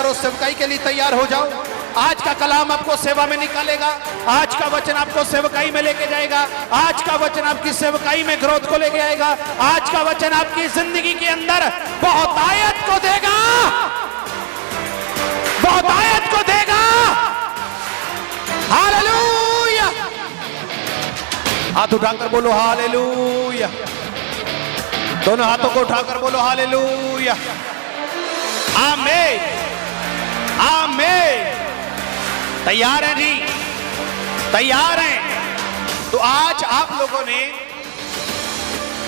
करो, सेवकाई के लिए तैयार हो जाओ। आज का कलाम आपको सेवा में निकालेगा, आज का वचन आपको सेवकाई में लेके जाएगा, आज का वचन आपकी सेवकाई में ग्रोथ को लेके आएगा, आज का वचन आपकी जिंदगी के अंदर बहुतायत को देगा, बहुतायत को देगा। हालेलुया। हाथ उठाकर बोलो हालेलुया। दोनों हाथों को उठाकर बोलो हालेलुया। आमीन, आमीन। तैयार हैं जी? तैयार हैं? तो आज आप लोगों ने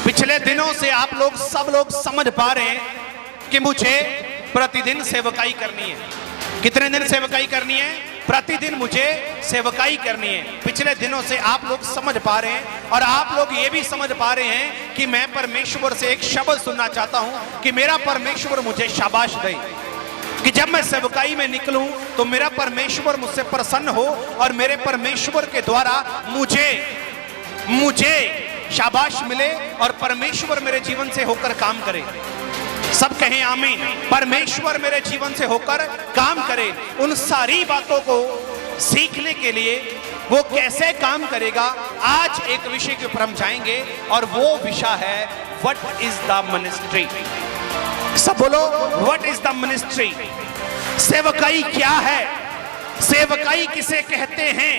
पिछले दिनों से आप लोग सब लोग समझ पा रहे हैं कि मुझे प्रतिदिन सेवकाई करनी है। कितने दिन सेवकाई करनी है? प्रतिदिन मुझे सेवकाई करनी है। पिछले दिनों से आप लोग समझ पा रहे हैं और आप लोग ये भी समझ पा रहे हैं कि मैं परमेश्वर से एक शब्द सुनना चाहता हूं कि मेरा परमेश्वर मुझे शाबाश दे, कि जब मैं सेवकाई में निकलूं तो मेरा परमेश्वर मुझसे प्रसन्न हो और मेरे परमेश्वर के द्वारा मुझे शाबाश मिले और परमेश्वर मेरे जीवन से होकर काम करे। सब कहें आमीन। परमेश्वर मेरे जीवन से होकर काम करे। उन सारी बातों को सीखने के लिए वो कैसे काम करेगा, आज एक विषय के ऊपर हम जाएंगे और वो विषय है व्हाट इज द मिनिस्ट्री। सब बोलो व्हाट इज द मिनिस्ट्री। सेवकाई क्या है? सेवकाई किसे कहते हैं?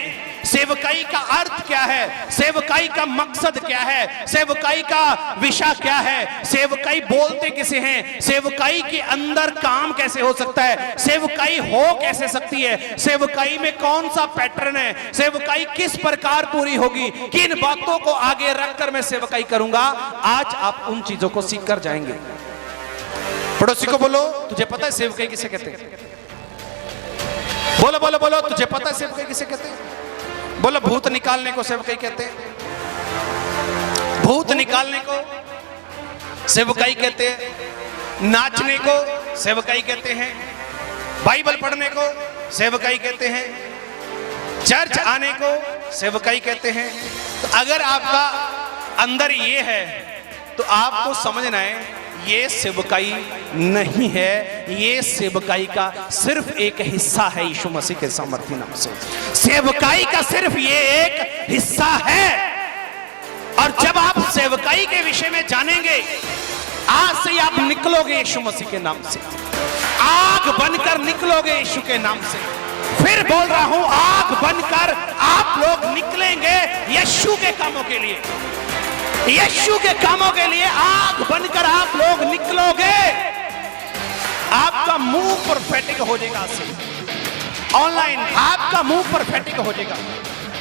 सेवकाई का अर्थ क्या है? सेवकाई का मकसद क्या है? सेवकाई का विषय क्या है? सेवकाई बोलते किसे हैं? सेवकाई के अंदर काम कैसे हो सकता है? सेवकाई हो कैसे सकती है? सेवकाई में कौन सा पैटर्न है? सेवकाई किस प्रकार पूरी होगी? किन बातों को आगे रखकर मैं सेवकाई करूंगा? आज आप उन चीजों को सीख कर जाएंगे। पड़ोसी को बोलो तुझे पता है सेवकाई किसे कहते हैं? बोलो बोलो बोलो, तुझे पता है सेवकाई किसे कहते हैं? बोलो भूत निकालने को सेवकाई कहते हैं। भूत निकालने को सेवकाई कहते हैं। नाचने को सेवकाई कहते हैं। बाइबल पढ़ने को सेवकाई कहते हैं। चर्च आने को सेवकाई कहते हैं। तो अगर आपका अंदर ये है तो आपको समझना है ये सेवकाई नहीं है, ये सेवकाई का सिर्फ एक हिस्सा है। यीशु मसीह के सामर्थ्य नाम से सेवकाई का सिर्फ ये एक हिस्सा है। और जब आप सेवकाई के विषय में जानेंगे, आज से आप निकलोगे यीशु मसीह के नाम से, आग बनकर निकलोगे यीशु के नाम से। फिर बोल रहा हूं, आग बनकर आप लोग निकलेंगे यीशु के कामों के लिए। यीशु के कामों के लिए आग बनकर आप लोग निकलोगे। आपका मुंह प्रोफेटिक हो जाएगा। ऑनलाइन आपका मुंह प्रोफेटिक हो जाएगा।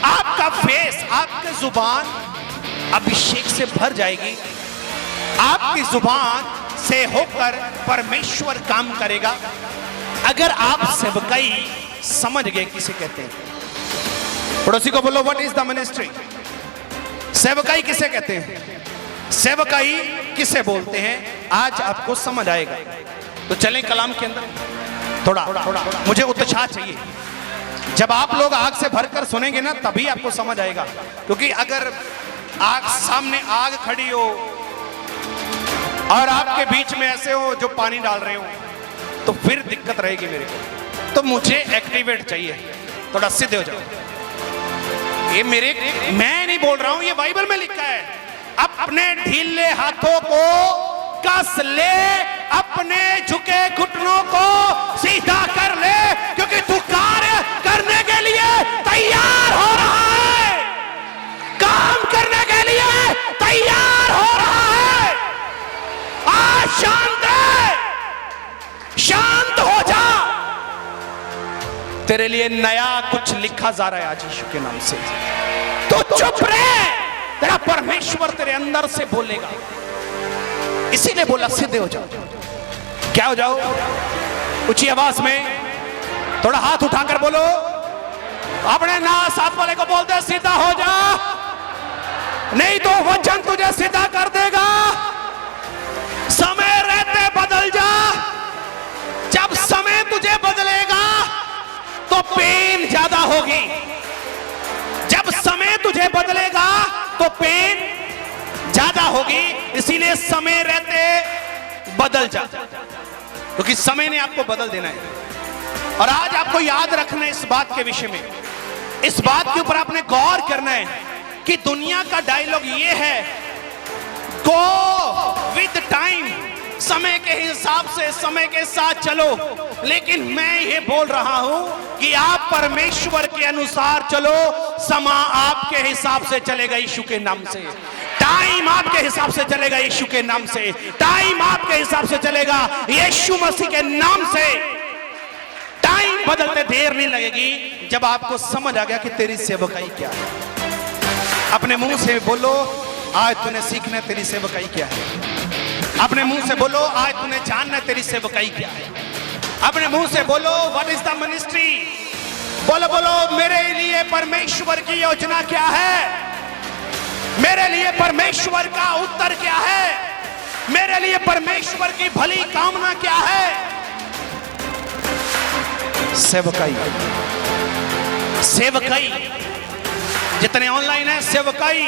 आपका फेस, आपकी जुबान अभिषेक से भर जाएगी। आपकी जुबान से होकर परमेश्वर काम करेगा। अगर आप सेवकाई समझ गए किसे कहते हैं। पड़ोसी को बोलो व्हाट इज द मिनिस्ट्री। सेवकाई किसे कहते हैं? सेवकाई किसे बोलते हैं? आज आपको समझ आएगा। तो चलें कलाम के अंदर। थोड़ा मुझे उत्साह चाहिए। जब आप लोग आग से भरकर सुनेंगे ना तभी आपको समझ आएगा। क्योंकि अगर आग सामने आग खड़ी हो और आपके बीच में ऐसे हो जो पानी डाल रहे हो तो फिर दिक्कत रहेगी मेरे को। तो मुझे एक्टिवेट चाहिए। थोड़ा सीधे हो जाओ। ये मैं नहीं बोल रहा हूं, ये बाइबल में लिखा है। अपने ढीले हाथों को कस ले, अपने झुके घुटनों को सीधा कर ले, क्योंकि तू कार्य करने के लिए तैयार हो रहा है। काम करने के लिए तैयार हो रहा है। आज शांत है, शांत हो जा। तेरे लिए नया कुछ लिखा जा रहा है आज यीशु के नाम से। तो चुप रहे, तेरा परमेश्वर तेरे अंदर से बोलेगा। इसीलिए बोला सीधे हो जाओ। क्या हो जाओ? ऊंची आवाज में थोड़ा हाथ उठाकर बोलो। अपने ना साथ वाले को बोलते सीधा हो जा, नहीं तो वचन तुझे सीधा कर देगा। समय रहते बदल जा। जब समय तुझे बदलेगा तो पेन ज्यादा होगी। जब समय तुझे बदलेगा तो पेन ज्यादा होगी। इसीलिए समय रहते बदल जा, क्योंकि समय ने आपको बदल देना है। और आज आपको याद रखना है इस बात के विषय में, इस बात के ऊपर आपने गौर करना है कि दुनिया का डायलॉग ये है, गो विद टाइम, समय के हिसाब से, समय के साथ चलो। लेकिन मैं ये बोल रहा हूं कि आप परमेश्वर के अनुसार चलो, समा आपके हिसाब से चलेगा यीशु के नाम से, टाइम आपके हिसाब से चलेगा यीशु के नाम से, टाइम आपके हिसाब से चलेगा यीशु मसीह के नाम से। टाइम बदलते देर नहीं लगेगी जब आपको समझ आ गया कि तेरी सेवकाई क्या है। अपने मुंह से बोलो, आज तूने सीखना है तेरी सेवकाई क्या है। अपने मुंह से बोलो, आज तूने जानना है तेरी सेवकाई क्या है। अपने मुंह से बोलो, व्हाट इज द मिनिस्ट्री। बोलो बोलो, मेरे लिए परमेश्वर की योजना क्या है, मेरे लिए परमेश्वर का उत्तर क्या है, मेरे लिए परमेश्वर की भली कामना क्या है। सेवकाई, सेवकाई, जितने ऑनलाइन है सेवकाई,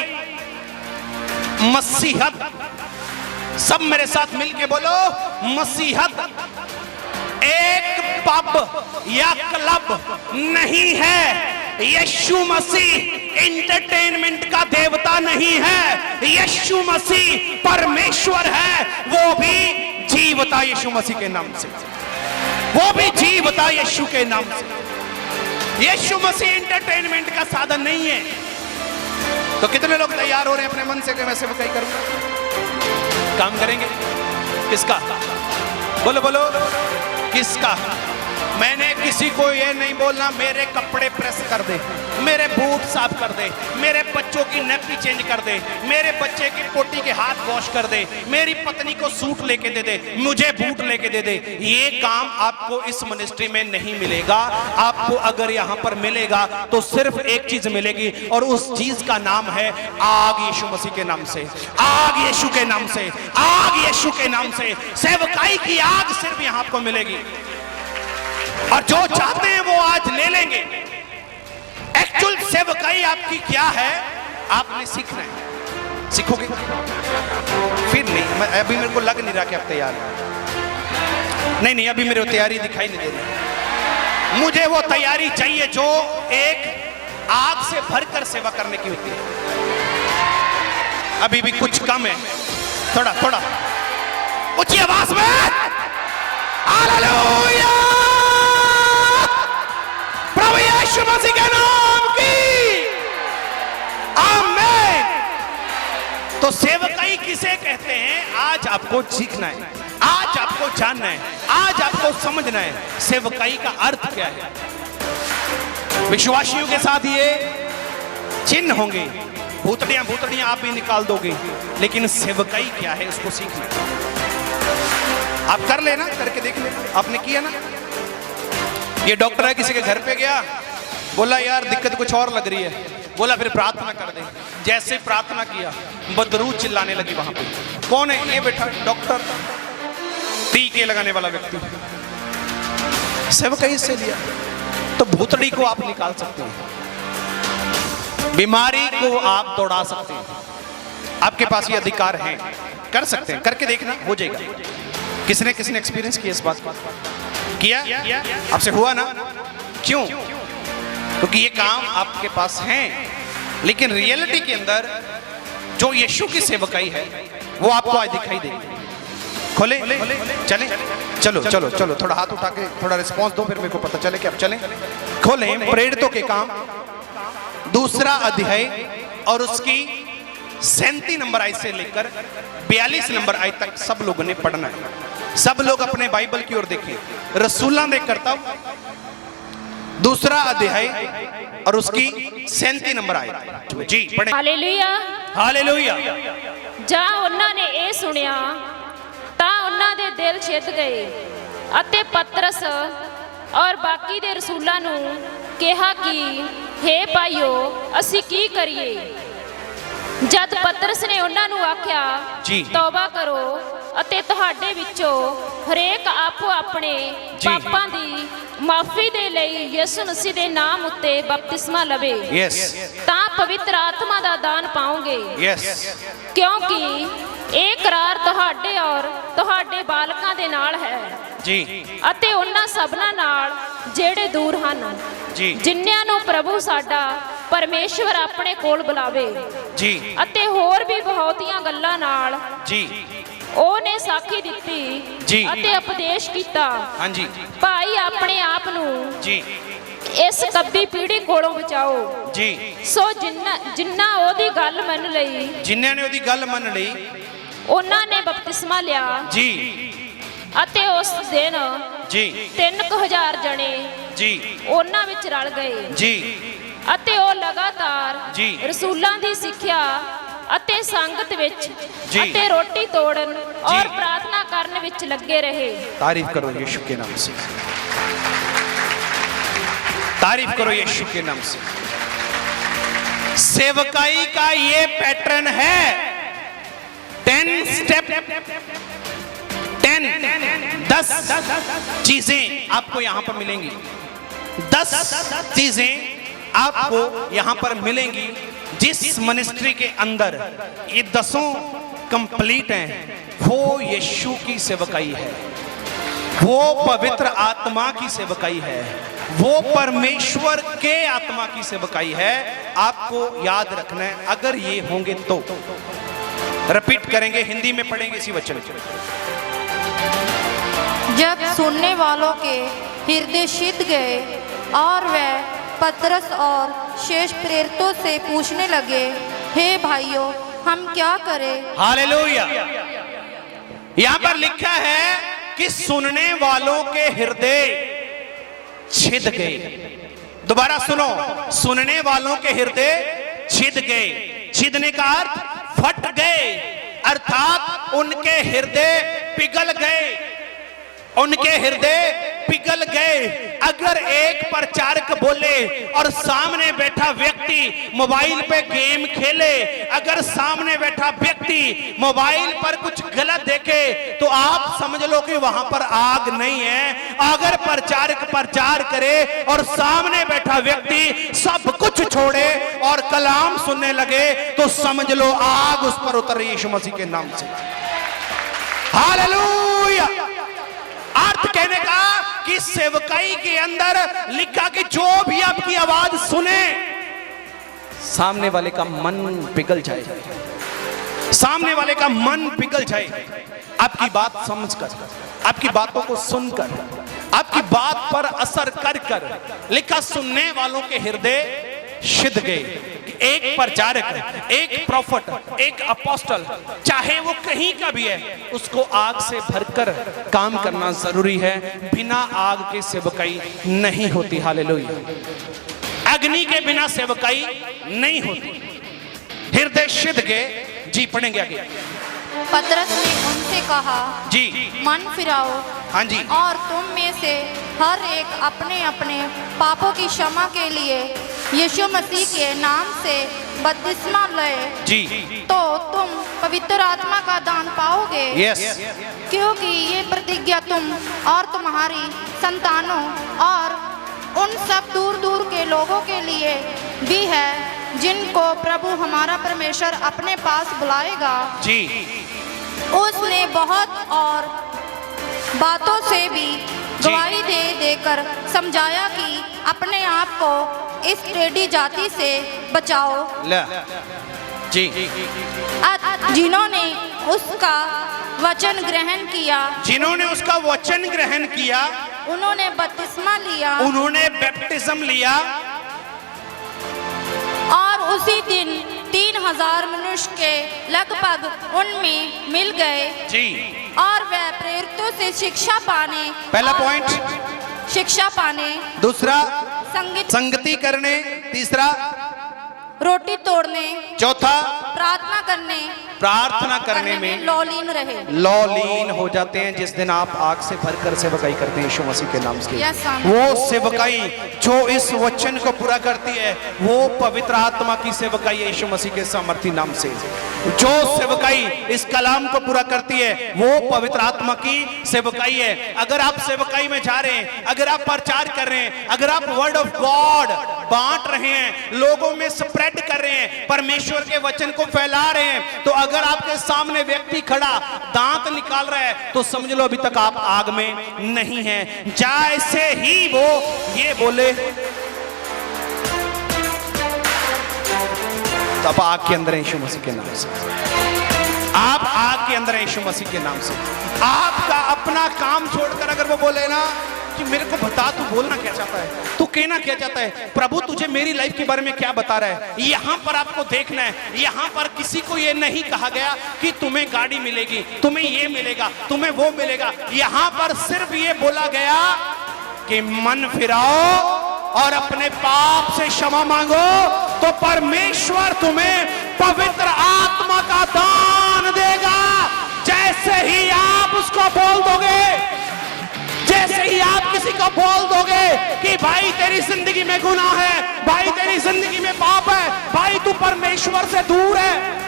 मसीहत, सब मेरे साथ मिलके बोलो, मसीहत एक पब या क्लब नहीं है। यीशु मसीह एंटरटेनमेंट का देवता नहीं है। यीशु मसीह परमेश्वर है, वो भी जीवता यीशु मसीह के नाम से, वो भी जीवता यीशु के नाम से। यीशु मसीह एंटरटेनमेंट का साधन नहीं है। तो कितने लोग तैयार हो रहे हैं अपने मन से कि मैं सेवकाई करूंगा? काम करेंगे किसका? बोलो बोलो, किसका? मैंने किसी को ये नहीं बोलना मेरे कपड़े प्रेस कर दे, मेरे बूट साफ कर दे, मेरे बच्चों की नैपी चेंज कर दे, मेरे बच्चे की पोटी के हाथ वॉश कर दे, मेरी पत्नी को सूट लेके दे दे, मुझे बूट लेके दे दे। ये काम आपको इस मिनिस्ट्री में नहीं मिलेगा। आपको अगर यहाँ पर मिलेगा तो सिर्फ एक चीज मिलेगी, और उस चीज का नाम है आग यीशु मसीह के नाम से, आग यीशु के नाम से, आग यीशु के नाम से। सेवकाई की आग सिर्फ यहाँ आपको मिलेगी, और जो चाहते हैं वो आज ले लेंगे। एक्चुअल सेवकाई आपकी क्या है, आपने सीखना है। सीखोगे फिर नहीं। अभी मेरे को लग नहीं रहा कि आप तैयार हैं। नहीं नहीं, अभी मेरे को तैयारी दिखाई नहीं दे रही। मुझे वो तैयारी चाहिए जो एक आग से भरकर सेवा करने की होती है। अभी भी कुछ कम है, थोड़ा थोड़ा ऊंची आवाज में हालेलुया, प्रभु यीशु मसीह के नाम की आमीन। तो सेवकाई किसे कहते हैं, आज आपको सीखना है, आज आपको जानना है, आज आपको समझना है सेवकाई का अर्थ क्या है। विश्वासियों के साथ ये चिन्ह होंगे, भूतड़ियां आप ही निकाल दोगे, लेकिन सेवकाई क्या है उसको सीखना है। आप कर लेना, करके देख लेना। आपने किया ना। ये डॉक्टर है, किसी के घर पे गया, बोला यार दिक्कत कुछ और लग रही है, बोला फिर प्रार्थना कर दे। जैसे प्रार्थना किया, बदबू चिल्लाने लगी वहां पे। कौन है? ये बैठा डॉक्टर, टीके लगाने वाला व्यक्ति। सेवकाई से लिया तो भूतड़ी को आप निकाल सकते हैं, बीमारी को आप दौड़ा सकते हैं। आपके पास ये अधिकार है, कर सकते हैं, करके देखना, हो जाएगा। किसने किसने एक्सपीरियंस किया इस बात को? किया? आपसे हुआ ना? क्यों? क्योंकि ये काम आपके पास है, लेकिन रियलिटी के अंदर जो यीशु की सेवकाई है वो आपको आज दिखाई देगी। खोले, चले, चलो चलो चलो, थोड़ा हाथ उठा के थोड़ा रिस्पॉन्स दो, फिर मेरे को पता चले कि आप चलें। खोलें प्रेरितों के काम 2 अध्याय और उसकी 37 नंबर आयत से लेकर 42 नंबर आयत तक सब लोगों ने पढ़ना है। सब लोग अपने बाइबल की ओर देखिए। रसूलां दे करतब 2 अध्याय और उसकी 37 नंबर आयत जी पढ़े। Hallelujah, hallelujah. जा ਉਹਨਾਂ ਨੇ ਇਹ ਸੁਣਿਆ ਤਾਂ ਉਹਨਾਂ ਦੇ ਦਿਲ ਛਿੱਤ ਗਏ ਅਤੇ ਪਤਰਸ ਔਰ ਬਾਕੀ ਦੇ ਰਸੂਲਾਂ ਨੂੰ ਕਿਹਾ ਕਿ हे ਭਾਈਓ ਅਸੀਂ ਕੀ ਕਰੀਏ। ਜਦ ਪਤਰਸ ਨੇ ਉਹਨਾਂ ਨੂੰ ਆਖਿਆ ਤੌਬਾ ਕਰੋ ਅਤੇ ਤੁਹਾਡੇ ਵਿੱਚੋਂ ਹਰੇਕ ਆਪੋ ਆਪਣੇ ਪਾਪਾਂ ਦੀ ਮਾਫੀ ਦੇ ਲਈ ਯਿਸੂ ਮਸੀਹ ਦੇ ਨਾਮ ਉੱਤੇ ਬਪਤਿਸਮਾ ਲਵੇ ਤਾਂ ਪਵਿੱਤਰ ਆਤਮਾ ਦਾ ਦਾਨ ਪਾਓਗੇ। ਕਿਉਂਕਿ ਇਹ ਕਰਾਰ ਤੁਹਾਡੇ ਔਰ ਤੁਹਾਡੇ ਬਾਲਕਾਂ ਦੇ ਨਾਲ ਹੈ ਜੀ ਅਤੇ ਉਹਨਾਂ ਸਭਨਾਂ ਨਾਲ ਜਿਹੜੇ ਦੂਰ ਹਨ, ਜੀ ਜਿਨ੍ਹਾਂ ਨੂੰ ਪ੍ਰਭੂ ਸਾਡਾ ਪਰਮੇਸ਼ਵਰ ਆਪਣੇ ਕੋਲ ਬੁਲਾਵੇ। ਜੀ ਅਤੇ ਹੋਰ ਵੀ ਬਹੁਤੀਆਂ ਗੱਲਾਂ ਨਾਲ ਜੀ ਉਹਨੇ ਸਾਖੀ ਦਿੱਤੀ ਜੀ। ਅਤੇ ਉਪਦੇਸ਼ ਕੀਤਾ। ਹਾਂਜੀ ਭਾਈ ਆਪਣੇ ਆਪ ਨੂੰ ਜੀ ਇਸ ਕੱਬੀ ਪੀੜ੍ਹੀ ਕੋਲੋਂ ਬਚਾਓ। ਜੀ ਸੋ ਜਿਨ੍ਹਾਂ ਉਹਦੀ ਗੱਲ ਮੰਨ ਲਈ, ਜਿਨ੍ਹਾਂ ਨੇ ਉਹਦੀ ਗੱਲ ਮੰਨ ਲਈ, ਉਹਨਾਂ ਨੇ ਬਪਤਿਸਮਾ ਲਿਆ ਜੀ ਅਤੇ ਉਸ ਦਿਨ ਜੀ 3000 ਜਣੇ ਜੀ ਉਹਨਾਂ ਵਿੱਚ ਰਲ ਗਏ ਜੀ ਅਤੇ ਉਹ ਲਗਾਤਾਰ ਜੀ। ਰਸੂਲਾਂ ਦੀ ਸਿੱਖਿਆ ਅਤੇ ਸੰਗਤ ਵਿੱਚ ਜੀ। ਅਤੇ ਰੋਟੀ ਤੋੜਨ ਔਰ ਜੀ। ਪ੍ਰਾਰਥਨਾ ਕਰਨ ਵਿੱਚ ਲੱਗੇ ਰਹੇ। तारीफ करो यीशु के नाम से, तारीफ करो यीशु के नाम से। सेवकाई का ये पैटर्न है। 10 स्टेप, 10 चीजें आपको यहां पर मिलेंगी। 10 चीजें आपको यहां पर मिलेंगी जिस मिनिस्ट्री के अंदर ये 10 कंप्लीट हैं। वो यीशु की सेवकाई है, वो पवित्र आत्मा की सेवकाई है, वो परमेश्वर के आत्मा की सेवकाई है। आपको याद रखना है, अगर ये होंगे तो। रिपीट करेंगे, हिंदी में पढ़ेंगे इसी वचन को। जब सुनने वालों के हृदय सिद्ध गए और वे पतरस और शेष प्रेरितों से पूछने लगे, हे भाइयों, हम क्या करें? हालेलुया। यहां पर लिखा है कि सुनने वालों के हृदय छिद गए। दोबारा सुनो, सुनने वालों के हृदय छिद गए। छिदने का अर्थ फट गए, अर्थात उनके हृदय पिघल गए, उनके हृदय पिघल गए। अगर एक प्रचारक बोले और सामने बैठा व्यक्ति मोबाइल पे गेम खेले, अगर सामने बैठा व्यक्ति मोबाइल पर कुछ गलत देखे, तो आप समझ लो कि वहां पर आग नहीं है। अगर प्रचारक प्रचार करे और सामने बैठा व्यक्ति सब कुछ छोड़े और कलाम सुनने लगे, तो समझ लो आग उस पर उतर रही है यीशु मसीह के नाम से। हालेलुया। अर्थ कहने का कि सेवकाई के अंदर लिखा कि जो भी आपकी आवाज सुने, सामने वाले का मन पिघल जाए, सामने वाले का मन पिघल जाए। आपकी बात समझकर, आपकी बातों को सुनकर, आपकी बात पर असर कर कर। लिखा सुनने वालों के हृदय सिद्ध गए। एक प्रचारक, एक प्रॉफिट, एक अपोस्टल, चाहे वो कहीं का भी है, उसको आग से भरकर काम करना जरूरी है। बिना आग के सेवकाई नहीं होती। हालेलुया। अग्नि के बिना सेवकाई नहीं होती। हृदय सिद्ध गए। जी पढ़ेंगे आगे। पतरस ने उनसे कहा, जी मन फिराओ, हाँ जी, और तुम में से हर एक अपने अपने पापों की क्षमा के लिए यीशु मसीह के नाम से बपतिस्मा ले, जी तो तुम पवित्र आत्मा का दान पाओगे। यस। क्योंकि ये प्रतिज्ञा तुम और तुम्हारी संतानों और उन सब दूर दूर के लोगों के लिए भी है, जिनको प्रभु हमारा परमेश्वर अपने पास बुलाएगा। जी उसने बहुत और बातों से भी गवाही दे देकर समझाया कि अपने आप को इस टेढ़ी जाति से बचाओ। ले जी। जिन्होंने उसका वचन ग्रहण किया, जिन्होंने उसका वचन ग्रहण किया, उन्होंने बपतिस्मा लिया, उन्होंने बैप्टिज्म लिया, और उसी दिन 3000 मनुष्य के लगभग उनमें मिल गए। जी। और वह प्रेरितों से शिक्षा पाने, पहला पॉइंट शिक्षा पाने, दूसरा संगीत संगति करने, तीसरा रोटी तोड़ने, चौथा प्रार्थना करने में लौलीन रहे। लौलीन हो जाते हैं। जिस दिन आप आग से भरकर सेवकाई करते हैं यीशु मसीह के नाम से, Yes, Amen. वो सेवकाई जो इस वचन को पूरा करती है, वो पवित्र आत्मा की सेवकाई है यीशु मसीह के सामर्थी नाम से। जो सेवकाई इस कलाम को पूरा करती है, वो पवित्र आत्मा की सेवकाई है। अगर आप सेवकाई में जा रहे हैं, अगर आप प्रचार कर रहे हैं, अगर आप वर्ड ऑफ गॉड बांट रहे हैं, लोगों में स्प्रेड कर रहे हैं, परमेश्वर के वचन को फैला रहे हैं, तो अगर आपके सामने व्यक्ति खड़ा दांत निकाल रहा है तो समझ लो अभी तक आप आग में नहीं हैं। जैसे ही वो ये बोले तब आग के अंदर यीशु मसीह के नाम से, आप आग के अंदर यीशु मसीह के नाम से। आपका अपना काम छोड़कर अगर वो बोले ना कि मेरे को बता तू बोलना क्या चाहता है, तू कहना क्या चाहता है, प्रभु तुझे मेरी लाइफ के बारे में क्या बता रहा है, यहां पर आपको देखना है। यहां पर किसी को ये नहीं कहा गया कि तुम्हें गाड़ी मिलेगी, तुम्हें ये मिलेगा, तुम्हें वो मिलेगा। यहां पर सिर्फ ये बोला गया कि मन फिराओ और अपने पाप से क्षमा मांगो तो परमेश्वर तुम्हें पवित्र आत्मा का दान देगा। जैसे ही आप उसको बोल दोगे, जैसे ही आप किसी को बोल दोगे कि भाई तेरी जिंदगी में गुनाह है, भाई तेरी जिंदगी में पाप है, भाई तू परमेश्वर से दूर है,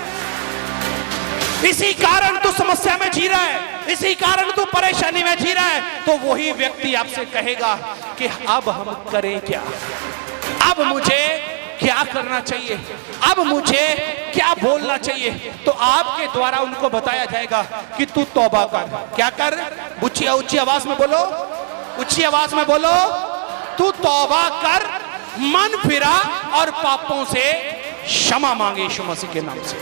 इसी कारण तू समस्या में जी रहा है, इसी कारण तू परेशानी में जी रहा है, तो वही व्यक्ति आपसे कहेगा कि अब हम करें क्या, अब मुझे क्या करना चाहिए, अब मुझे क्या बोलना चाहिए। तो आपके द्वारा उनको बताया जाएगा कि तू तौबा कर। क्या कर? ऊंची आवाज में बोलो, ऊंची आवाज में बोलो, तू तौबा कर, मन फिरा और पापों से क्षमा मांगे यीशु मसीह के नाम से,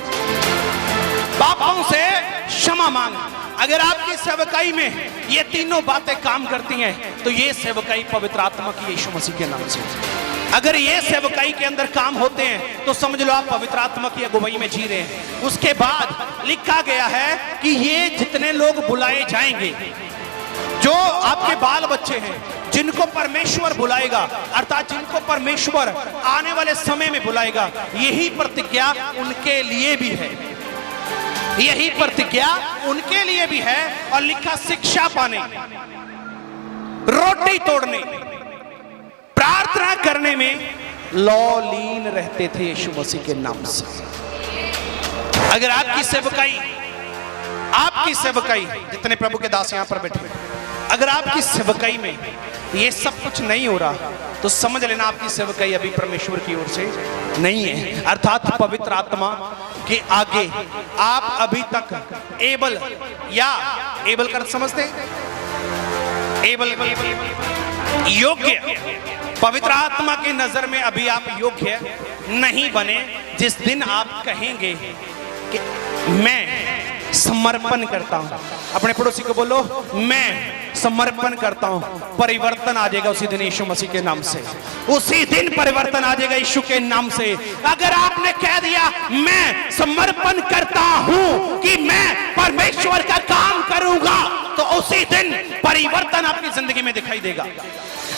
पापों से क्षमा मांग। अगर आपकी सेवकाई में ये तीनों बातें काम करती हैं तो ये सेवकाई पवित्र आत्मा की यीशु मसीह के नाम से। अगर ये सेवकाई के अंदर काम होते हैं तो समझ लो आप पवित्र आत्मा की अगुवाई में जी रहे हैं। उसके बाद लिखा गया है कि ये जितने लोग बुलाए जाएंगे, जो आपके बाल बच्चे हैं, जिनको परमेश्वर बुलाएगा, अर्थात जिनको परमेश्वर आने वाले समय में बुलाएगा, यही प्रतिज्ञा उनके लिए भी है, यही प्रतिज्ञा उनके लिए भी है। और लिखा शिक्षा पाने, रोटी तोड़ने, प्रार्थना करने में लौलीन रहते थे यीशु मसीह के नाम से। अगर आपकी सेवकाई जितने प्रभु के दास यहां पर बैठे, अगर आपकी सेवकाई में ये सब कुछ नहीं हो रहा तो समझ लेना आपकी सेवकाई अभी परमेश्वर की ओर से नहीं है, अर्थात पवित्र आत्मा के आगे आप अभी तक एबल कर समझते, एबल योग्य, पवित्र आत्मा की नजर में अभी आप योग्य नहीं बने। जिस दिन आप कहेंगे कि मैं समर्पण करता हूं, अपने पड़ोसी को बोलो मैं समर्पण करता हूं, परिवर्तन आ जाएगा उसी दिन यीशु मसीह के नाम से, उसी दिन परिवर्तन आ जाएगा यीशु के नाम से। अगर आपने कह दिया मैं समर्पण करता हूं कि मैं परमेश्वर का काम करूंगा, तो उसी दिन परिवर्तन आपकी जिंदगी में दिखाई देगा,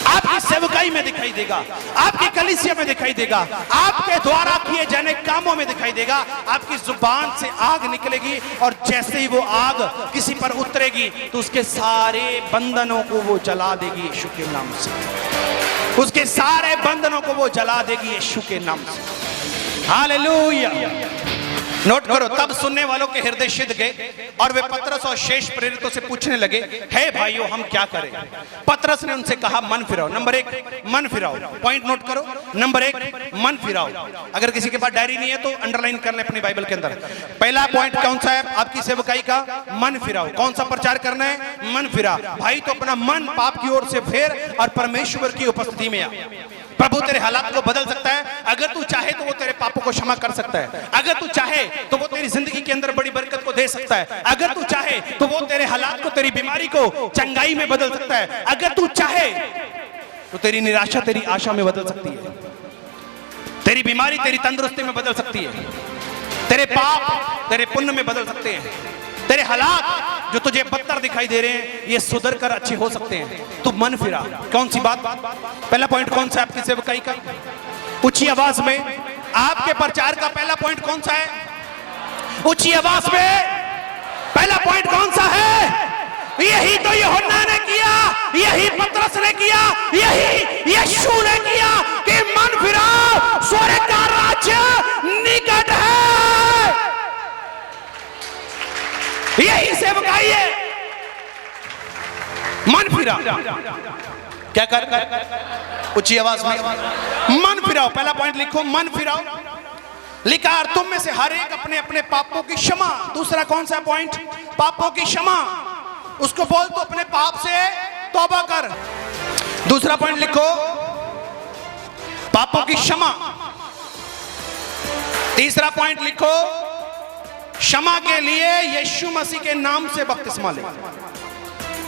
आपकी सेवकाई में दिखाई देगा, आपकी कलीसिया में दिखाई देगा, आपके द्वारा किए जाने कामों में दिखाई देगा। आपकी जुबान से आग निकलेगी और जैसे ही वो आग किसी पर उतरेगी तो उसके सारे बंधनों को वो जला देगी यीशु के नाम से, उसके सारे बंधनों को वो जला देगी यीशु के नाम से। हालेलुया। नोट करो, तब सुनने वालों के हृदय सिद्ध गए और वे पतरस और शेष प्रेरितों से पूछने लगे, हे भाइयों हम क्या करें? पतरस ने उनसे कहा मन फिराओ। नंबर 1 मन फिराओ, पॉइंट नोट करो। नंबर 1 मन फिराओ। अगर किसी के पास डायरी नहीं है तो अंडरलाइन कर ले अपनी बाइबल के अंदर। पहला पॉइंट कौन सा है आपकी सेवकाई का? मन फिराओ। कौन सा प्रचार करना है? मन फिरा। भाई तो अपना मन पाप की ओर से फेर और परमेश्वर की उपस्थिति में आ। प्रभु तेरे हालात को बदल सकता है। अगर तू चाहे तो वो तेरे पापों को क्षमा कर सकता है। अगर तू चाहे तो वो तेरी जिंदगी के अंदर बड़ी बरकत को दे सकता है। अगर तू चाहे तो वो तेरे हालात को, तेरी बीमारी को चंगाई में बदल सकता है। अगर तू चाहे तो तेरी निराशा तेरी आशा में बदल सकती है, तेरी बीमारी तेरी तंदुरुस्ती में बदल सकती है, तेरे पाप तेरे पुण्य में बदल सकते हैं, तेरे हालात जो तुझे बदतर दिखाई दे रहे हैं ये सुधर कर अच्छे हो सकते हैं। तू मन फिरा। कौन सी बात? पहला पॉइंट कौन सा है आपकी सेवकाई का? ऊंची आवाज में आपके प्रचार का पहला पॉइंट कौन सा है? ऊंची आवाज में पहला पॉइंट कौन सा है? यही तो यूहन्ना ने किया, यही पतरस ने किया, यही यीशु ने किया कि मन फिराओ, स्वर्ग का राज्य निकट है। यही सेवकाई है, मन फिरा। क्या कर? ऊंची आवाज में मन फिराओ। पहला पॉइंट लिखो, मन फिराओ। लिखा और तुम में से हर एक अपने अपने पापों की क्षमा। दूसरा कौन सा पॉइंट? पापों की क्षमा। उसको बोल तो अपने पाप से तौबा कर। दूसरा पॉइंट लिखो, पापों की क्षमा। तीसरा पॉइंट लिखो, क्षमा के लिए यीशु मसीह के नाम से बपतिस्मा ले।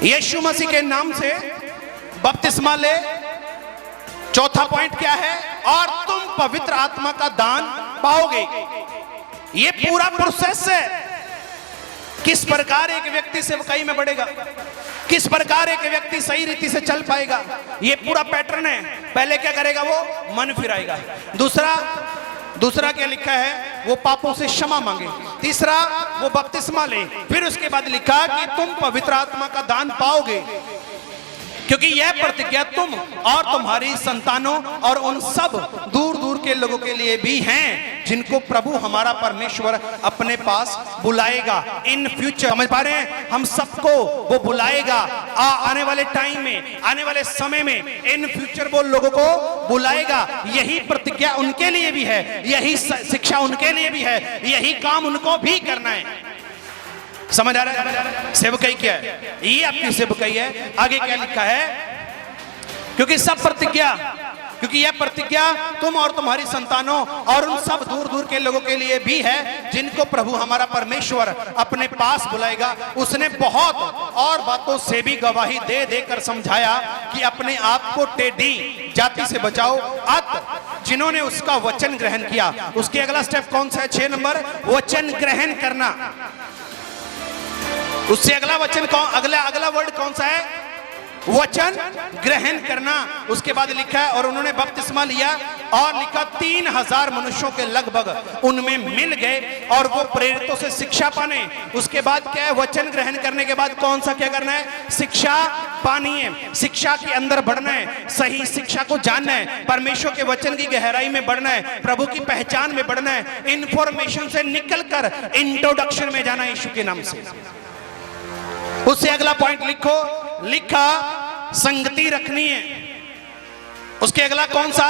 यीशु मसीह के नाम से बपतिस्मा ले। चौथा पॉइंट क्या है? और तुम पवित्र आत्मा का दान पाओगे। यह पूरा प्रोसेस है। किस प्रकार एक व्यक्ति सेवकाई में बढ़ेगा, किस प्रकार एक व्यक्ति सही रीति से चल पाएगा, यह पूरा पैटर्न है। पहले क्या करेगा? वो मन फिराएगा। दूसरा क्या लिखा है? वो पापों से क्षमा मांगे। तीसरा वो बपतिस्मा ले। फिर उसके बाद लिखा कि तुम पवित्र आत्मा का दान पाओगे, क्योंकि यह प्रतिज्ञा तुम और तुम्हारी संतानों और उन सब दूर दूर के लोगों के लिए भी हैं जिनको प्रभु हमारा परमेश्वर अपने पास बुलाएगा। इन फ्यूचर, समझ पा रहे हैं? हम सबको वो बुलाएगा आने वाले टाइम में, आने वाले समय में। इन फ्यूचर वो लोगों को बुलाएगा। यही प्रतिज्ञा उनके लिए भी है, यही शिक्षा उनके लिए भी है, यही काम उनको भी करना है। समझ आ रहा है? सेवकाई क्या है? ये आपकी सेवकाई है। आगे क्या लिखा है? क्योंकि यह प्रतिज्ञा तुम और तुम्हारी संतानों और उन सब दूर दूर के लोगों के लिए भी है जिनको प्रभु हमारा परमेश्वर अपने पास बुलाएगा। उसने बहुत और बातों से भी गवाही दे देकर समझाया कि अपने आप को टेढ़ी जाति से बचाओ, अत जिन्होंने उसका वचन ग्रहण किया। उसके अगला स्टेप कौन सा है? 6 नंबर, वचन ग्रहण करना। उससे अगला वचन अगला वर्ड कौन सा है? वचन ग्रहण करना। उसके बाद लिखा है और उन्होंने बपतिस्मा लिया और लिखा 3000 मनुष्यों के लगभग उनमें मिल गए और वो प्रेरितों से शिक्षा पाने। उसके बाद क्या है? वचन ग्रहण करने के बाद कौन सा क्या करना है? शिक्षा पानी है। शिक्षा के अंदर बढ़ना है, सही शिक्षा को जानना है, परमेश्वर के वचन की गहराई में बढ़ना है, प्रभु की पहचान में बढ़ना है, इंफॉर्मेशन से निकलकर इंट्रोडक्शन में जाना यीशु के नाम से। उससे अगला पॉइंट लिखा संगति रखनी है। उसके अगला कौन सा?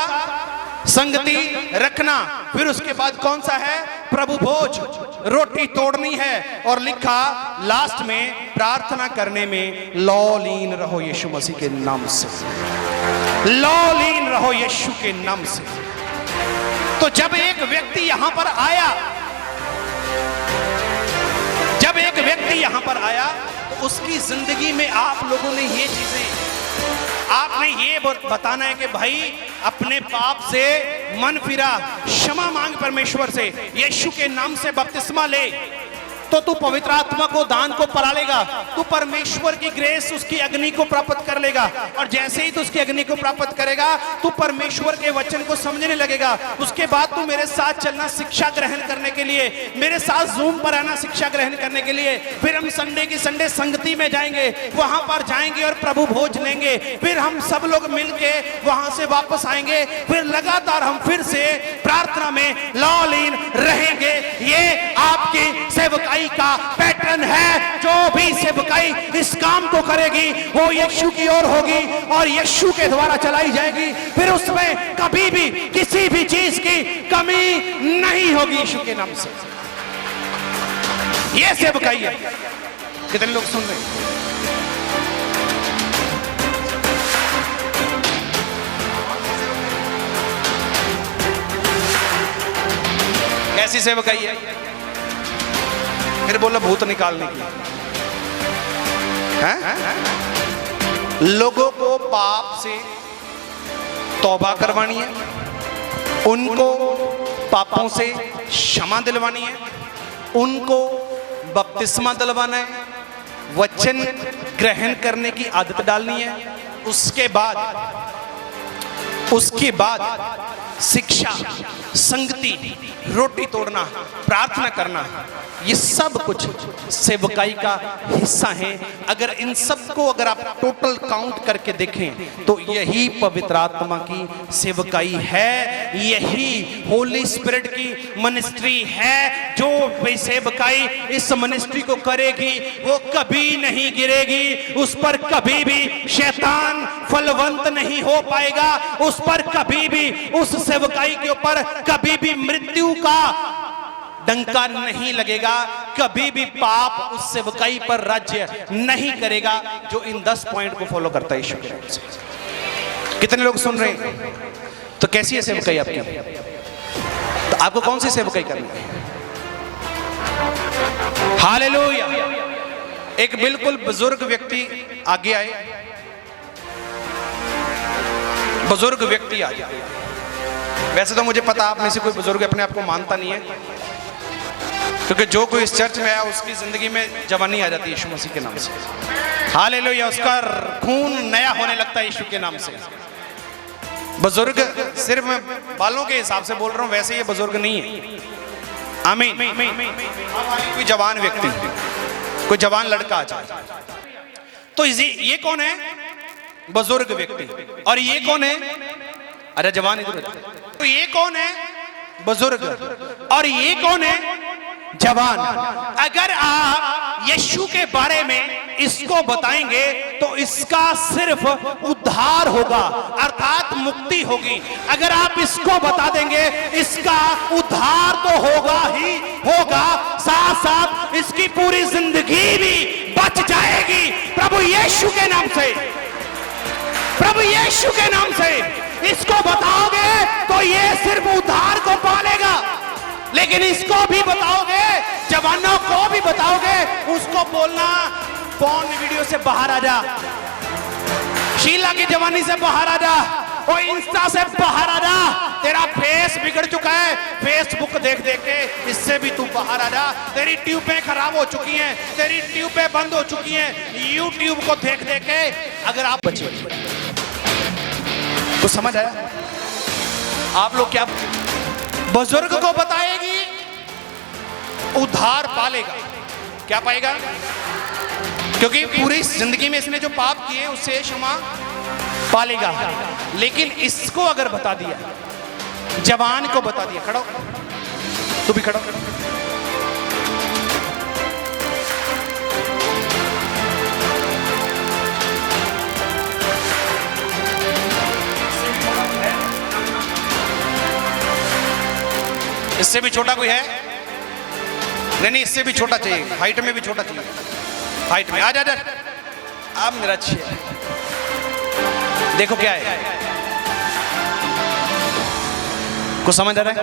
संगति रखना। फिर उसके बाद कौन सा है? प्रभु भोज, रोटी तोड़नी है। और लिखा लास्ट में प्रार्थना करने में लौलीन रहो यीशु मसीह के नाम से। लौलीन रहो यीशु के नाम से। तो जब एक व्यक्ति यहां पर आया, उसकी जिंदगी में आप लोगों ने ये चीजें, आपने ये बताना है कि भाई अपने पाप से मन फिरा, क्षमा मांग परमेश्वर से, यीशु के नाम से बपतिस्मा ले, तो तू पवित्र आत्मा को दान को पला लेगा। तू परमेश्वर की ग्रेस, उसकी अग्नि को प्राप्त कर लेगा। और जैसे ही तू उसकी अग्नि को प्राप्त करेगा, तू परमेश्वर के वचन को समझने लगेगा। उसके बाद तू मेरे साथ चलना शिक्षा ग्रहण करने के लिए, मेरे साथ जूम पर आना शिक्षा ग्रहण करने के लिए। फिर हम संडे की संडे संगति में जाएंगे, वहां पर जाएंगे और प्रभु भोज लेंगे। फिर हम सब लोग मिलके वहां से वापस आएंगे। फिर लगातार हम फिर से प्रार्थना में लौलीन रहेंगे। ये आपकी सेवकाई का पैटर्न है। जो भी सेवकाई इस काम को करेगी वो यीशु की ओर होगी और यीशु के द्वारा चलाई जाएगी। फिर उसमें कभी भी किसी भी चीज की कमी नहीं होगी यीशु के नाम से। ये सेवकाई है। कितने लोग सुन रहे हैं? कैसी सेवकाई है? फिर बोला भूत निकालने की है? लोगों को पाप से तौबा करवानी है, उनको पापों से क्षमा दिलवानी है, उनको बपतिस्मा दिलवाना है, वचन ग्रहण करने की आदत डालनी है। उसके बाद शिक्षा संगति, रोटी तोड़ना, प्रार्थना करना, ये सब कुछ सेवकाई का हिस्सा है। अगर इन सब को अगर आप टोटल काउंट करके देखें तो यही पवित्र आत्मा की सेवकाई है, यही होली स्पिरिट की मिनिस्ट्री है। जो भी सेवकाई इस मिनिस्ट्री को करेगी वो कभी नहीं गिरेगी, उस पर कभी भी शैतान फलवंत नहीं हो पाएगा, उस पर कभी भी, उस सेवकाई के ऊपर कभी भी मृत्यु का डंका नहीं लगेगा, कभी भी पाप उस सेवकाई पर राज्य नहीं करेगा जो इन 10 पॉइंट को फॉलो करता है यीशु के नाम से। कितने लोग सुन रहे हैं? तो कैसी है सेवकाई आपकी? तो आपको कौन सी सेवकाई करनी है? हालेलुया। एक बिल्कुल बुजुर्ग व्यक्ति आगे आए, बुजुर्ग व्यक्ति आ जाए। वैसे तो मुझे पता आप में से कोई बुजुर्ग अपने आप को मानता नहीं है, क्योंकि जो कोई इस चर्च में आया उसकी जिंदगी में जवानी आ जाती है यीशु मसीह के नाम से। हालेलुया। उसका खून नया होने लगता है यीशु के नाम से। बुजुर्ग सिर्फ मैं बालों के हिसाब से बोल रहा हूं, वैसे ये बुजुर्ग नहीं है। आमीन। कोई जवान व्यक्ति, कोई जवान लड़का आ जाए तो ये कौन है? बुजुर्ग व्यक्ति। और ये कौन है? अरे जवान इधर। तो ये कौन है? बुजुर्ग। और ये कौन है? जवान। अगर आप यीशु के बारे में इसको बताएंगे तो इसका सिर्फ उद्धार होगा, अर्थात मुक्ति होगी। अगर आप इसको बता देंगे इसका उद्धार तो होगा ही होगा, साथ साथ इसकी पूरी जिंदगी भी बच जाएगी प्रभु यीशु के नाम से। प्रभु यीशु के नाम से इसको बताओगे तो ये सिर्फ उद्धार को पालेगा। लेकिन इसको भी बताओगे, जवानों को भी बताओगे, उसको बोलना फोन वीडियो से बाहर आ जा, शीला की जवानी से बाहर आ जा, और इंस्टा से बाहर आ जा, तेरा फेस बिगड़ चुका है, फेसबुक देख देख के, इससे भी तू बाहर आ जा। तेरी ट्यूबें खराब हो चुकी हैं, तेरी ट्यूबें बंद हो चुकी हैं यूट्यूब को देख देख के। अगर आप बचे तो समझ आया? आप लोग क्या बुजुर्ग को बताएगी उद्धार पालेगा? क्या पाएगा? क्योंकि पूरी जिंदगी में इसने जो पाप किए उससे क्षमा पालेगा। लेकिन इसको अगर बता दिया, जवान को बता दिया, खड़ो तू भी खड़ो, इससे भी छोटा कोई है? नहीं, इससे भी छोटा चाहिए, हाइट में भी छोटा चाहिए, हाइट में। आ जा आप मेरा अच्छी है। देखो क्या है, कुछ समझ आ रहा है?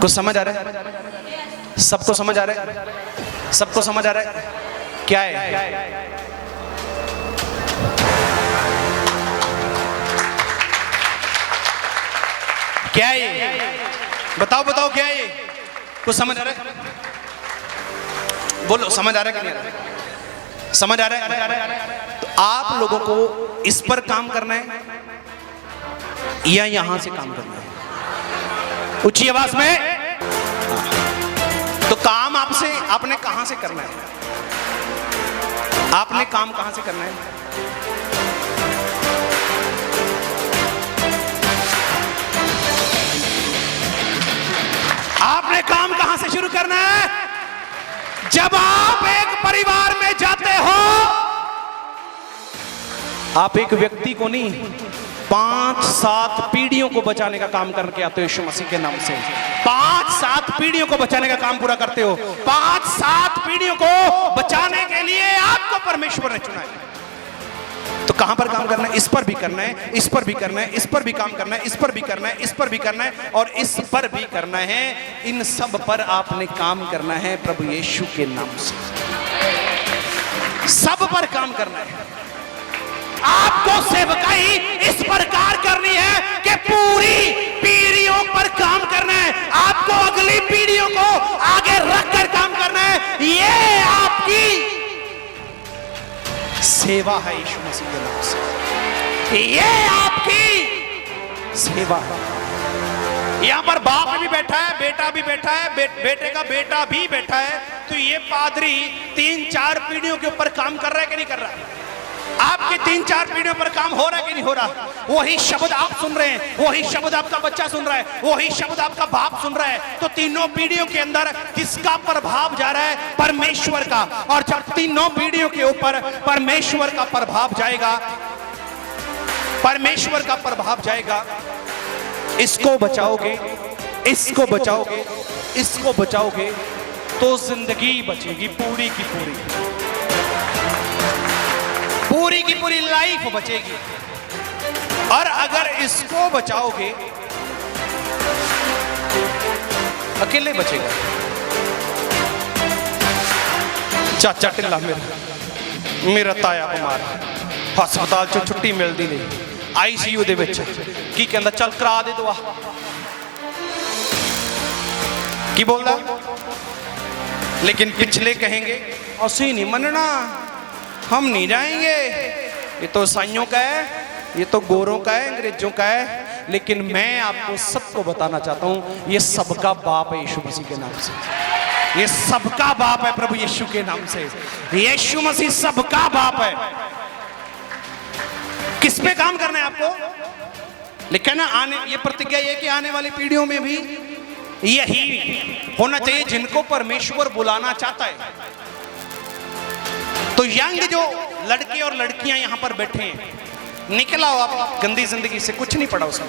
कुछ समझ आ रहा है? सबको समझ आ रहा है? सबको समझ आ रहा है? क्या है? क्या है ये? बताओ बताओ क्या है ये? कुछ समझ आ रहा है? बोलो, समझ आ रहा है कि नहीं आ रहा है? समझ आ रहा है? तो आप लोगों को इस पर काम करना है या यहां से काम करना है? ऊंची आवाज में। तो काम आपने कहां से करना है? आपने काम कहां से करना है? आपने काम कहां से शुरू करना है? जब आप एक परिवार में जाते हो, आप एक व्यक्ति को नहीं, 5-7 पीढ़ियों को बचाने का काम करके आते हो यीशु मसीह के नाम से। 5-7 पीढ़ियों को बचाने का काम पूरा करते हो। 5-7 पीढ़ियों को बचाने के लिए आपको परमेश्वर ने चुना है। तो कहां पर काम करना है? इस पर भी करना है, इस पर भी करना है, इस पर भी काम करना है, इस पर भी करना है, इस पर भी करना है, और इस पर भी करना है। इन सब पर आपने काम करना है प्रभु यीशु के नाम से। सब पर काम करना है। आपको सेवकाई इस प्रकार करनी है कि पूरी पीढ़ियों पर काम करना है। आपको अगली पीढ़ियों को आगे रखकर काम करना है। ये आपकी सेवा है यीशु मसीह के नाम से। ये आपकी सेवा है। यहां पर बाप भी बैठा है, बेटा भी बैठा है, बेटे का बेटा भी बैठा है। तो ये पादरी 3-4 पीढ़ियों के ऊपर काम कर रहा है कि नहीं कर रहा? आपके 3-4 पीढ़ियों पर काम हो रहा है कि नहीं हो रहा? वही शब्द आप सुन रहे हैं, वही शब्द आपका बच्चा सुन रहा है, वही शब्द आपका बाप सुन रहा है। तो तीनों पीढ़ियों के अंदर किसका प्रभाव जा रहा है? परमेश्वर का। और जब तीनों पीढ़ियों के ऊपर परमेश्वर का प्रभाव जाएगा, परमेश्वर का प्रभाव जाएगा, इसको बचाओगे, इसको बचाओगे, इसको बचाओगे, तो जिंदगी बचेगी पूरी की पूरी, पूरी की पूरी लाइफ बचेगी। और अगर इसको बचाओगे, अकेले बचेगा। चाचा टिल्ला मेरा ताया बीमार, हस्पताल चो छुट्टी मिलती नहीं, आईसीयू दे विच की कहंदा चल करा दे दुआ, की बोलदा? लेकिन पिछले कहेंगे असी नहीं मनना, हम नहीं जाएंगे, ये तो ईसाइयों का है, ये तो गोरों का है, अंग्रेजों का है। लेकिन मैं आपको सबको बताना चाहता हूं, ये सबका बाप है यीशु मसीह के नाम से, ये सबका बाप है प्रभु यीशु के नाम से। यीशु मसीह सबका बाप है। किस पे काम करना है आपको? लेकिन ना आने, ये प्रतिज्ञा ये कि आने वाली पीढ़ियों में भी यही होना चाहिए जिनको परमेश्वर बुलाना चाहता है। तो यंग जो लड़के और लड़कियां यहां पर बैठे हैं, निकला हो आप गंदी जिंदगी से, कुछ नहीं पड़ा उसमें।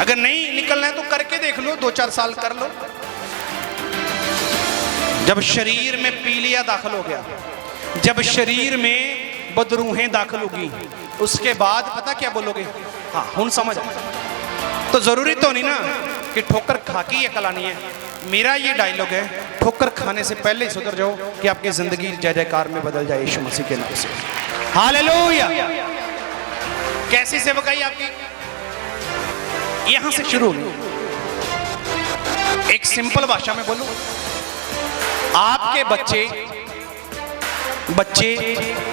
अगर नहीं निकलना है तो करके देख लो, 2-4 साल कर लो। जब शरीर में पीलिया दाखिल हो गया, जब शरीर में बदरूहें दाखिल होगी, उसके बाद पता क्या बोलोगे? हाँ हुन समझ आए। तो जरूरी तो नहीं ना कि ठोकर खा के अकल आनी है। मेरा ये डायलॉग है, ठोकर खाने से पहले ही सुधर जाओ कि आपकी जिंदगी जय जयकार में बदल जाए यीशु मसीह के नाम से। हालेलुया। कैसी सेवकाई आपकी? यहां से शुरू होगी। एक सिंपल भाषा में बोलूं, आपके बच्चे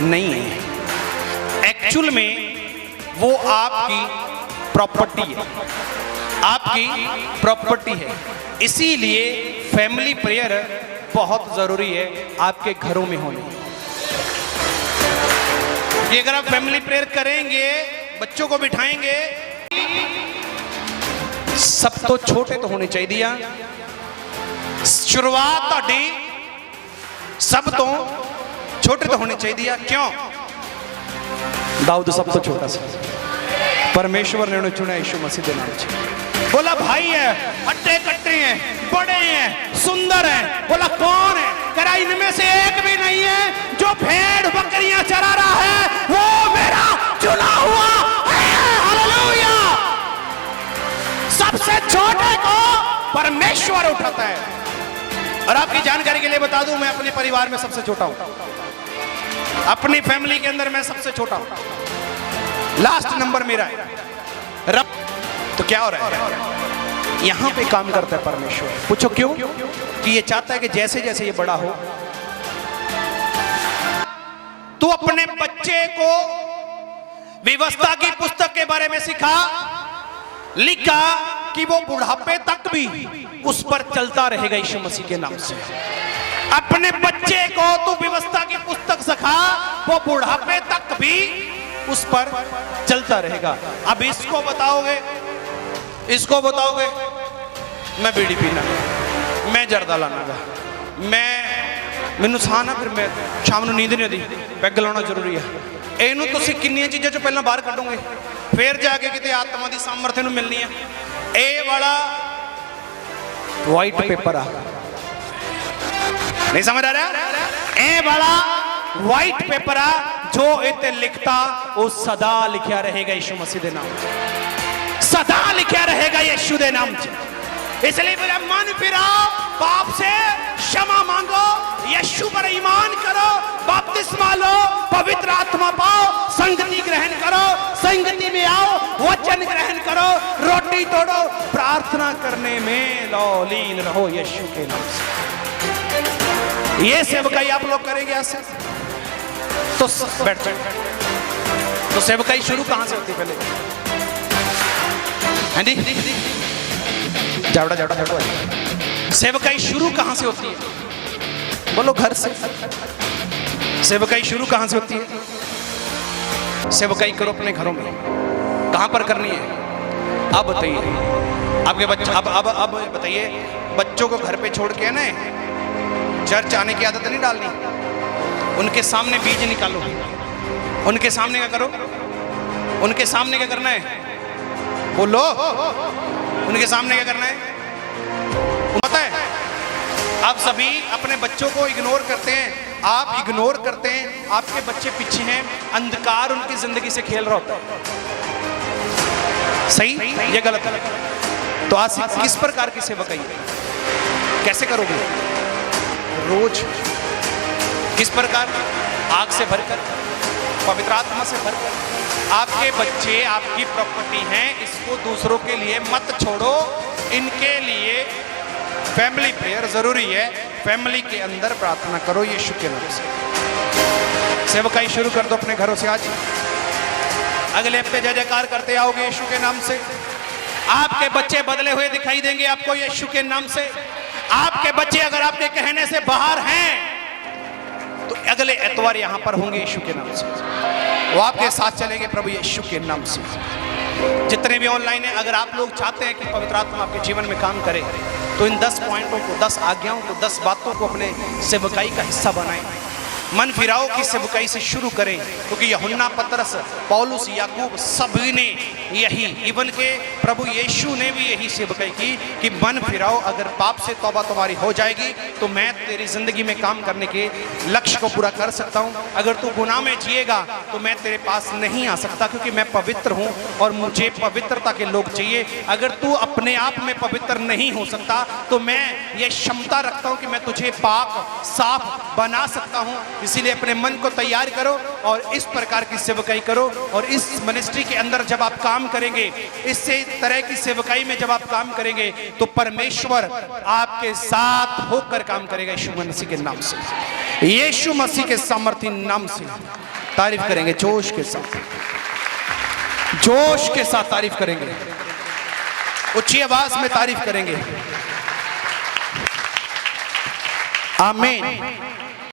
नहीं हैं, एक्चुअल में वो आपकी प्रॉपर्टी है, आपकी प्रॉपर्टी है। इसीलिए फैमिली प्रेयर बहुत जरूरी है आपके घरों में होनी। कि अगर आप फैमिली प्रेयर करेंगे, बच्चों को बिठाएंगे, सब तो छोटे तो होने चाहिए। शुरुआत ਤੁਹਾਡੀ सब तो छोटे तो होने चाहिए। क्यों? दाऊद सब तो छोटा सा, परमेश्वर ने उन्हें चुना यीशु मसीह के नाम से। बोला भाई है, हट्टे कट्टे हैं, बड़े हैं, सुंदर हैं। बोला कौन है? करा इनमें से एक भी नहीं है जो भेड़ बकरियां चरा रहा है, वो मेरा चुना हुआ है। हालेलुया। सबसे छोटे को परमेश्वर उठाता है। और आपकी जानकारी के लिए बता दूं, मैं अपने परिवार में सबसे छोटा हूं, अपनी फैमिली के अंदर मैं सबसे छोटा हूं, लास्ट नंबर मेरा है। रब तो क्या हो रहा है? यहां पे काम करता है परमेश्वर। पूछो क्यों? कि ये चाहता है कि जैसे जैसे ये बड़ा हो, तू अपने बच्चे को व्यवस्था की पुस्तक के बारे में सिखा, लिखा कि वो बुढ़ापे तक भी उस पर चलता रहेगा यीशु मसीह के नाम से। अपने बच्चे को तू व्यवस्था की पुस्तक सिखा, वो बुढ़ापे तक भी उस पर चलता रहेगा। अब इसको बताओगे, इसको बताओगे मैं बीड़ी पीना, मैं जर्दा लाना, मैनू साना, फिर मैं शाम को नींद नहीं आती, पैग लाना जरूरी है। ਇਹਨੂੰ ਤੁਸੀਂ ਕਿੰਨੀਆਂ ਚੀਜ਼ਾਂ ਚੋਂ ਪਹਿਲਾਂ ਬਾਹਰ ਕੱਢੋਗੇ, फिर जाके किते आत्मा की सामर्थ्य ਨੂੰ मिलनी है। ਇਹ वाला व्हाइट पेपर आ, नहीं समझ आ रहा? ए वाला व्हाइट पेपर आ जो इते लिखता, वो सदा लिखा रहेगा यीशु मसीह के नाम, सदा लिखा रहेगा यीशु के नाम। इसलिए मेरा मन फिराओ, पाप से क्षमा मांगो, यीशु पर ईमान करो, बपतिस्मा लो, पवित्र आत्मा पाओ, संगति ग्रहण करो, संगति में आओ, वचन ग्रहण करो, रोटी तोड़ो, प्रार्थना करने में लीन रहो यीशु के नाम से। ये सेवकाई आप लोग करेंगे आज से, तो बैठ तो सेवकाई शुरू कहां से होती? पहले हाँ जी, जावड़ा जावड़ा जावड़ा। सेवकाई शुरू कहां से होती है? बोलो घर से। सेवकाई शुरू कहां से होती है? सेवकाई करो अपने घरों में। कहां पर करनी है? अब बताइए आपके बच्चे। अब बताइए, बच्चों को घर पे छोड़ के ना चर्च आने की आदत नहीं डालनी। उनके सामने बीज निकालो। उनके सामने क्या करो? उनके सामने क्या करना है? बोलो, उनके सामने क्या करना है? पता है? आप सभी अपने बच्चों को इग्नोर करते हैं। आप इग्नोर करते हैं, आपके बच्चे पीछे हैं, अंधकार उनकी जिंदगी से खेल रहा होता है। सही? ये गलत है। तो आज किस प्रकार की सेवकाई कैसे करोगे? रोज किस प्रकार? आग से भरकर, पवित्र आत्मा से भरकर। आपके बच्चे आपकी प्रॉपर्टी हैं, इसको दूसरों के लिए मत छोड़ो। इनके लिए फैमिली प्रेयर जरूरी है। फैमिली के अंदर प्रार्थना करो यीशु के नाम से। सेवकाई शुरू कर दो अपने घरों से आज। अगले हफ्ते जय जयकार करते आओगे यीशु के नाम से। आपके बच्चे बदले हुए दिखाई देंगे आपको यीशु के नाम से। आपके बच्चे अगर आपके कहने से बाहर हैं तो अगले एतवार यहां पर होंगे यीशु के नाम से। वो आपके साथ चलेंगे प्रभु यीशु के नाम से। जितने भी ऑनलाइन है, अगर आप लोग चाहते हैं कि पवित्र आत्मा आपके जीवन में काम करे तो इन 10 पॉइंटों को, 10 आज्ञाओं को, 10 बातों को अपने सेवकाई का हिस्सा बनाएं। मन फिराओ की सेवकाई से शुरू करें, क्योंकि यूहन्ना, पतरस, पौलुस, याकूब सभी ने यही, इवन के प्रभु यीशु ने भी यही सेवकाई की कि मन फिराओ। अगर पाप से तौबा तुम्हारी हो जाएगी तो मैं तेरी जिंदगी में काम करने के लक्ष्य को पूरा कर सकता हूं। अगर तू गुनाह में जिएगा तो मैं तेरे पास नहीं आ सकता, क्योंकि मैं पवित्र हूं और मुझे पवित्रता के लोग चाहिए। अगर तू अपने आप में पवित्र नहीं हो सकता तो मैं ये क्षमता रखता हूं कि मैं तुझे पाक साफ बना सकता हूं। इसीलिए अपने मन को तैयार करो और इस प्रकार की सेवकाई करो। और इस मिनिस्ट्री के अंदर जब आप काम करेंगे, इससे तरह की सेवकाई में जब आप काम करेंगे तो परमेश्वर आपके साथ होकर काम करेगा यीशु मसीह के नाम से। यीशु मसीह के सामर्थ्य नाम से तारीफ करेंगे, जोश के साथ, जोश के साथ तारीफ करेंगे, ऊंची आवाज में तारीफ करेंगे। आमीन।